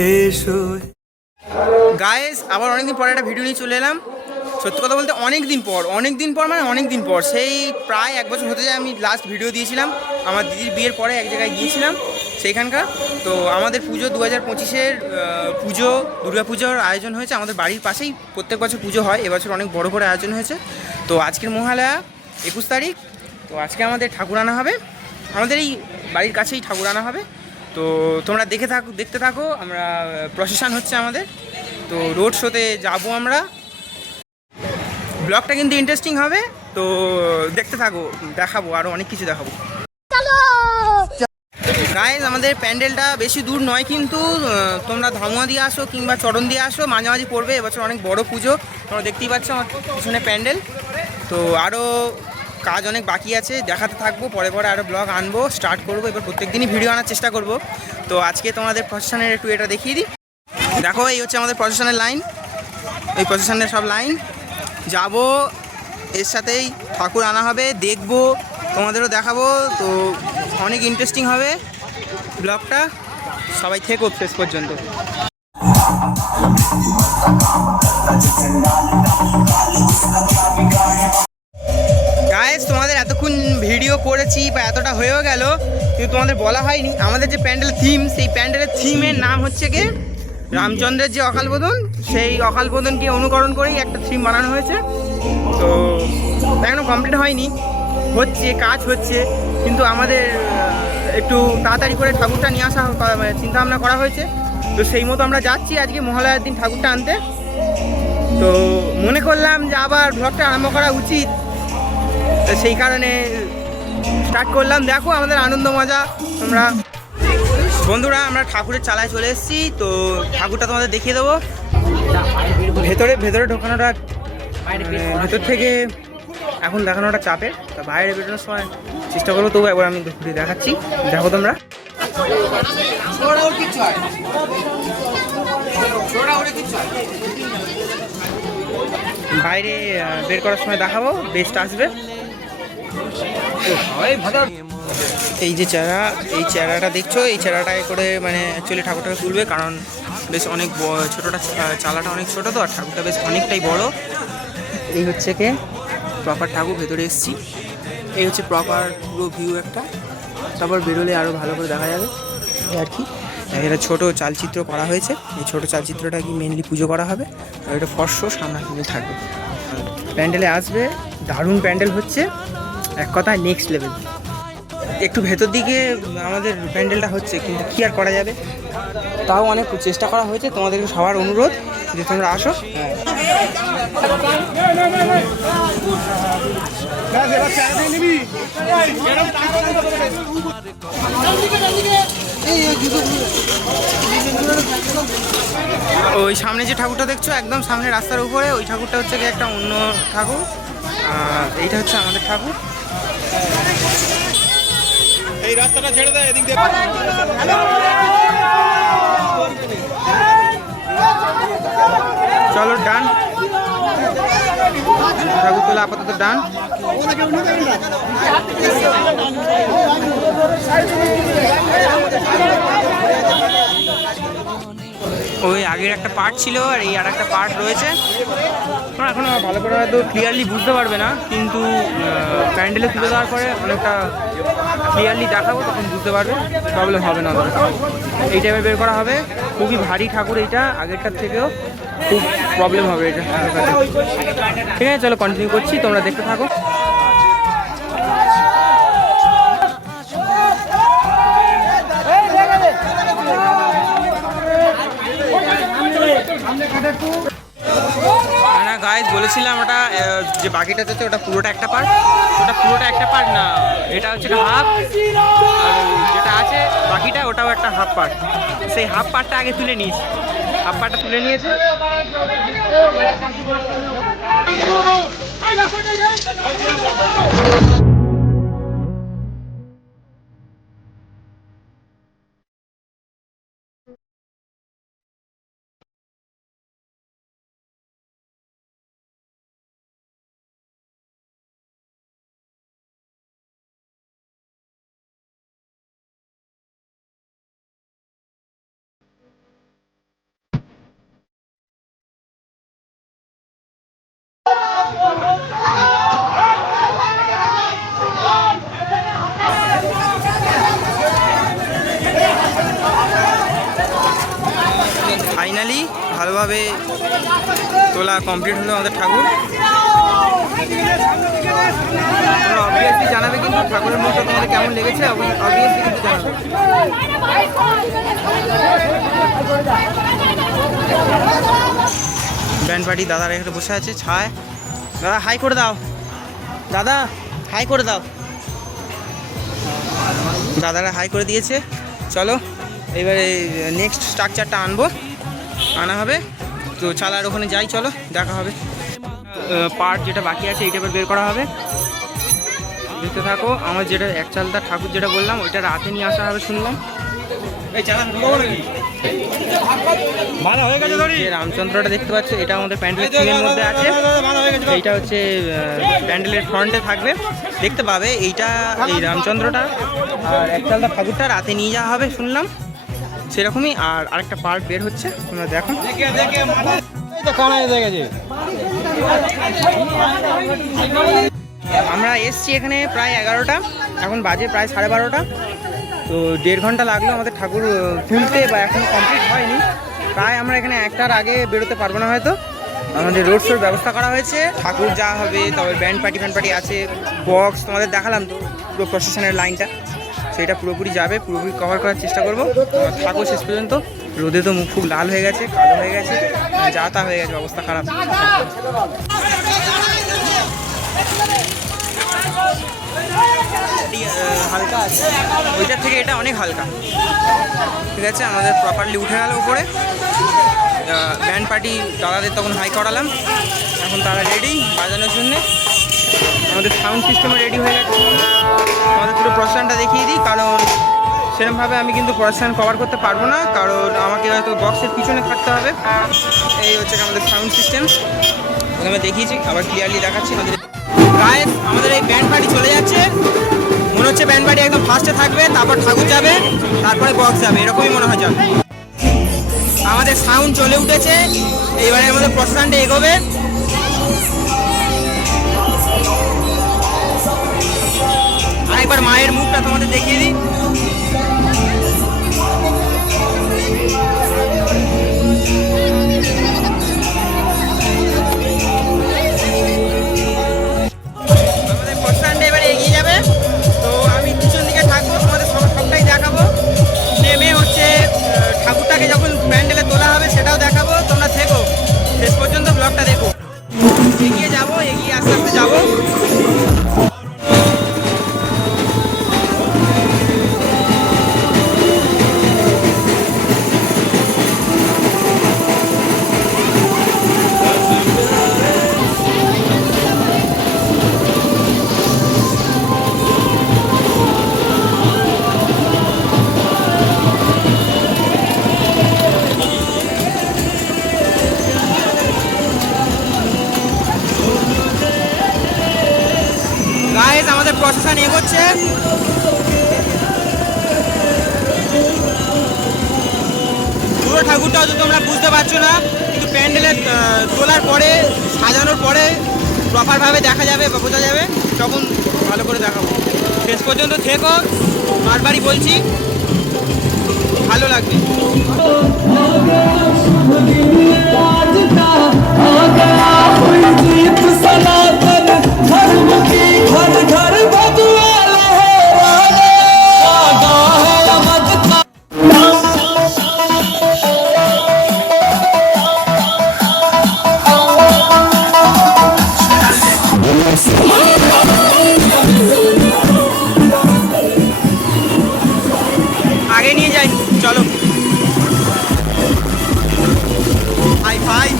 এসো গাইস, আবার অনেকদিন পরে একটা ভিডিও নিয়ে চলে এলাম। সত্যি কথা বলতে অনেক দিন পর মানে অনেক দিন পর, সেই প্রায় 1 বছর হতে যায় আমি লাস্ট ভিডিও দিয়েছিলাম। আমার দিদির বিয়ের পরে এক জায়গায় গিয়েছিলাম সেইখানকার। তো আমাদের পুজো 2025-এর পুজো, দুর্গা পুজোর আয়োজন হয়েছে আমাদের বাড়ির পাশেই। প্রত্যেক বছর পুজো হয়, এবছর অনেক বড় করে আয়োজন হয়েছে। তো আজকের মহালয়া 21 তারিখ। তো আজকে আমাদের ঠাকুর আনা হবে, আমাদের এই বাড়ির কাছেই ঠাকুর আনা হবে। তো তোমরা দেখতে থাকো, আমরা প্রসেশন হচ্ছে আমাদের। তো রোড শোতে যাবো আমরা। ব্লগটা কিন্তু ইন্টারেস্টিং হবে, তো দেখতে থাকো, দেখাবো আরও অনেক কিছু দেখাবো। গাইজ, আমাদের প্যান্ডেলটা বেশি দূর নয়, কিন্তু তোমরা ধর্মা দিয়ে আসো কিংবা চরণ দিয়ে আসো, মাঝামাঝি পড়বে। এবছর অনেক বড় পুজো, তোমরা দেখতেই পাচ্ছ আমার পিছনে প্যান্ডেল। তো আরও কাজ অনেক বাকি আছে, দেখাতে থাকবো। পরে আরও ব্লগ আনবো, স্টার্ট করবো। এবার প্রত্যেক দিনই ভিডিও আনার চেষ্টা করব। তো আজকে তোমাদের প্রসেশনের একটু এটা দেখিয়ে দিই। দেখো, এই হচ্ছে আমাদের প্রসেশনের লাইন, এই প্রসেশনের সব লাইন যাব। এর সাথেই ঠাকুর আনা হবে, দেখবো, তোমাদেরও দেখাবো। তো অনেক ইন্টারেস্টিং হবে ব্লগটা, সবাই থেকো শেষ পর্যন্ত। গাইস, তোমাদের এতক্ষণ ভিডিও করেছি বা এতটা হয়েও গেল, কিন্তু তোমাদের বলা হয়নি আমাদের যে প্যান্ডেল থিম, সেই প্যান্ডেলের থিমের নাম হচ্ছে কি রামচন্দ্রের যে অকালবোধন, সেই অকালবোধনকে অনুকরণ করেই একটা থিম বানানো হয়েছে। তো এখনও কমপ্লিট হয়নি, হচ্ছে, কাজ হচ্ছে, কিন্তু আমাদের একটু তাড়াতাড়ি করে ঠাকুরটা নিয়ে আসা মানে চিন্তা ভাবনা করা হয়েছে। তো সেই মতো আমরা যাচ্ছি আজকে মহালয়ার দিন ঠাকুরটা আনতে। তো মনে করলাম যে আবার ব্লগটা আরম্ভ করা উচিত, তো সেই কারণে স্টার্ট করলাম। দেখো আমাদের আনন্দ মজা আমরা বন্ধুরা, আমরা ঠাকুরের চালায় চলে এসেছি। তো ঠাকুরটা তোমাদের দেখিয়ে দেবো। ভেতরে ঢোকানোটা ভেতর থেকে এখন দেখানোটা চাপের, তা বাইরে বেরোনোর সময় চেষ্টা করবো। তবু একবার আমি ঘুরে দেখাচ্ছি, দেখো তোমরা। বাইরে বের করার সময় দেখাবো, বেস্ট আসবে। এই যে এই চারাটা দেখছো, এই চারাটায় করে মানে অ্যাকচুয়ালি ঠাকুরটাকে তুলবে, কারণ বেশ অনেক ছোটোটা, চালাটা অনেক ছোটো, তো আর ঠাকুরটা বেশ অনেকটাই বড়। এই হচ্ছে কে প্রপার ঠাকুর, ভেতরে এসেছি। এই হচ্ছে প্রপার পুরো ভিউ একটা, তারপর বেরোলে আরও ভালো করে দেখা যাবে আর কি। এটা ছোটো চালচিত্র করা হয়েছে, এই ছোটো চালচিত্রটা কি মেনলি পুজো করা হবে। আর এটা ফর্শ সামনাসামনি থাকবে। প্যান্ডেলে আসবে, দারুণ প্যান্ডেল হচ্ছে, এক কথায় নেক্সট লেভেল। একটু ভেতর দিকে আমাদের প্যান্ডেলটা হচ্ছে, কিন্তু কী আর করা যাবে, তাও অনেক চেষ্টা করা হয়েছে। তোমাদেরকে সবার অনুরোধ যে তোমরা আসো। ওই সামনে যে ঠাকুরটা দেখছো, একদম সামনে রাস্তার উপরে, ওই ঠাকুরটা হচ্ছে কি একটা অন্য ঠাকুর। এইটা হচ্ছে আমাদের ঠাকুর। এই রাস্তাটা ছেড়ে দেয়, এদিক দিয়ে চলো ডান। ঠাকুর তোলা আপাতত ডান। ওই আগের একটা পার্ট ছিল, আর এই আর একটা পার্ট রয়েছে। এখনো ভালো করে হয়তো ক্লিয়ারলি বুঝতে পারবে না, কিন্তু প্যান্ডেলে তুলে দেওয়ার পরে অনেকটা ক্লিয়ারলি দেখাবো, তখন বুঝতে পারবে, প্রবলেম হবে না। এই টাইমে বের করা হবে। খুবই ভারী ঠাকুর এইটা, আগেরটার থেকেও খুব প্রবলেম হবে এটা। ঠিক আছে, চলো কন্টিনিউ করছি, তোমরা দেখতে থাকো। না গাইজ, বলেছিলাম ওটা যে বাকিটা হচ্ছে ওটা পুরোটা একটা পার্ট, ওটা পুরোটা একটা পার্ট না, এটা হচ্ছে হাফ। আর যেটা আছে বাকিটা, ওটাও একটা হাফ পার্ট। সেই হাফ পার্টটা আগে তুলে নিয়েছি, হাফ পার্টটা তুলে নিয়েছে। ফাইনালি ভালোভাবে তোলা কমপ্লিট হলো আমাদের ঠাকুর। তোমরা অবভিয়াসলি জানাবে কিন্তু ঠাকুরের মুখটা তোমাদের কেমন লেগেছে, অবভিয়াসলি কিন্তু জানাবে। ব্যান্ড পার্টি দাদারা এখানে বসে আছে ছায়। দাদা হাই করে দাও, দাদা হাই করে দাও। দাদারা হাই করে দিয়েছে। চলো এবারে নেক্সট স্ট্রাকচারটা আনা হবে, তো চালার ওখানে যাই, চলো দেখা হবে। পার্ট যেটা বাকি আছে এইটা এবার বের করা হবে, দেখতে থাকো। আমার যেটা এক চালটা ঠাকুর যেটা বললাম ওইটা রাতে নিয়ে আসা হবে শুনলাম। যে রামচন্দ্রটা দেখতে পাচ্ছ এটা আমাদের প্যান্ডেলের থিমের মধ্যে আছে। এইটা হচ্ছে প্যান্ডেলের ফ্রন্টে থাকবে, দেখতে পাবে এইটা, এই রামচন্দ্রটা। আর এক চালটা ঠাকুরটা রাতে নিয়ে যাওয়া হবে শুনলাম সেরকমই। আর আরেকটা পার্ট বের হচ্ছে, তোমরা দেখো। আমরা এসছি এখানে প্রায় 11টা, এখন বাজে প্রায় 12:30। তো 1.5 ঘন্টা লাগলো আমাদের ঠাকুর তুলতে, বা এখন কমপ্লিট হয়নি। প্রায় আমরা এখানে 1টার আগে বেরোতে পারবো না হয়তো। আমাদের রোড শোর ব্যবস্থা করা হয়েছে, ঠাকুর যা হবে, তবে ব্যান্ড পার্টি আছে, বক্স তোমাদের দেখালাম তো পুরো প্রসেশনের লাইনটা, সেটা পুরোপুরি যাবে, পুরোপুরি কভার করার চেষ্টা করবো। থাকো শেষ পর্যন্ত। রোদে তো মুখ খুব লাল হয়ে গেছে, কালো হয়ে গেছে, যা তা হয়ে গেছে, অবস্থা খারাপ। হালকা আছে, ওইটার থেকে এটা অনেক হালকা। ঠিক আছে, আমাদের প্রপারলি উঠে গেল উপরে। ব্যান্ড পার্টি দাদাদের তখন হাই করালাম, এখন তারা রেডি বাজানোর জন্যে। আমাদের সাউন্ড সিস্টেমও রেডি হয়ে গেছে। আমাদের পুরো প্রসেশনটা দেখিয়ে দিই, কারণ সেরকমভাবে আমি কিন্তু প্রসেশন কভার করতে পারবো না, কারণ আমাকে হয়তো বক্সের পিছনে থাকতে হবে। এই হচ্ছে আমাদের সাউন্ড সিস্টেম, প্রথমে দেখিয়েছি, আবার ক্লিয়ারলি দেখাচ্ছি। গাইস আমাদের এই ব্যান্ড পার্টি চলে যাচ্ছে, মনে হচ্ছে ব্যান্ড পার্টি একদম ফার্স্টে থাকবে, তারপর ঠাকুর যাবে, তারপরে বক্স যাবে, এরকমই মনে হয়। যাবে আমাদের সাউন্ড চলে উঠেছে, এইবারে আমাদের প্রসেশনটা এগোবে। আরেকবার মায়ের মুখটা তোমাদের দেখিয়ে দিই। আমাদের প্রসেশনটা এবারে এগিয়ে যাবে, তো আমি পিছন দিকে থাকবো, তোমাদের সবটাই দেখাবো। নেমে হচ্ছে ঠাকুরটাকে যখন প্যান্ডেলে তোলা হবে সেটাও দেখাবো, তোমরা থেকো শেষ পর্যন্ত, ব্লগটা দেখো। এগিয়ে যাবো, এগিয়ে আস্তে আস্তে যাবো। আমাদের প্রসেশন এগোচ্ছে, পুরো ঠাকুরটা হয়তো তোমরা বুঝতে পারছো না, কিন্তু প্যান্ডেলের তোলার পরে, সাজানোর পরে প্রপারভাবে দেখা যাবে বা বোঝা যাবে, তখন ভালো করে দেখাবো। শেষ পর্যন্ত থেকো, বারবারই বলছি, ভালো লাগবে। আগে নিয়ে যাই, চলো। Hi fi.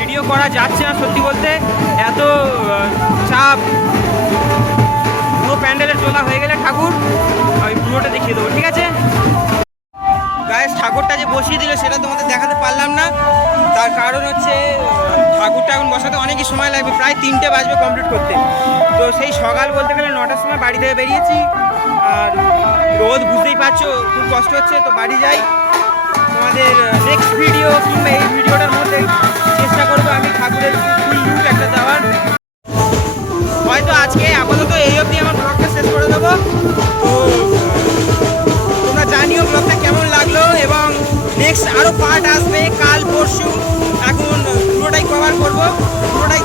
ভিডিও করা যাচ্ছে না সত্যি বলতে, এত চাপ। পুরো প্যান্ডেলের তোলা হয়ে গেলে ঠাকুর আমি পুরোটা দেখিয়ে দেবো, ঠিক আছে গাইস? ঠাকুরটা যে বসিয়ে দিল সেটা তোমাদের দেখাতে পারলাম না, তার কারণ হচ্ছে ঠাকুরটা এখন বসাতে অনেকই সময় লাগবে, প্রায় 3টে বাজবে কমপ্লিট করতে। তো সেই সকাল বলতে গেলে 9টার সময় বাড়ি থেকে বেরিয়েছি, আর রোদ বুঝতেই পারছো খুব কষ্ট হচ্ছে। তো বাড়ি যাই, তোমাদের নেক্সট ভিডিও কিংবা এই ভিডিওটার মধ্যে চেষ্টা করবো আমি ঠাকুরের ফুল লুক একটা দেওয়ার। হয়তো আজকে আপাতত এই অবধি আমার ব্লগটা শেষ করে দেবো। তো তোমরা জানিও ব্লগটা কেমন লাগলো, এবং নেক্সট আরও পার্ট আসবে কাল পরশু। এখন পুরোটাই কভার করবো, পুরোটাই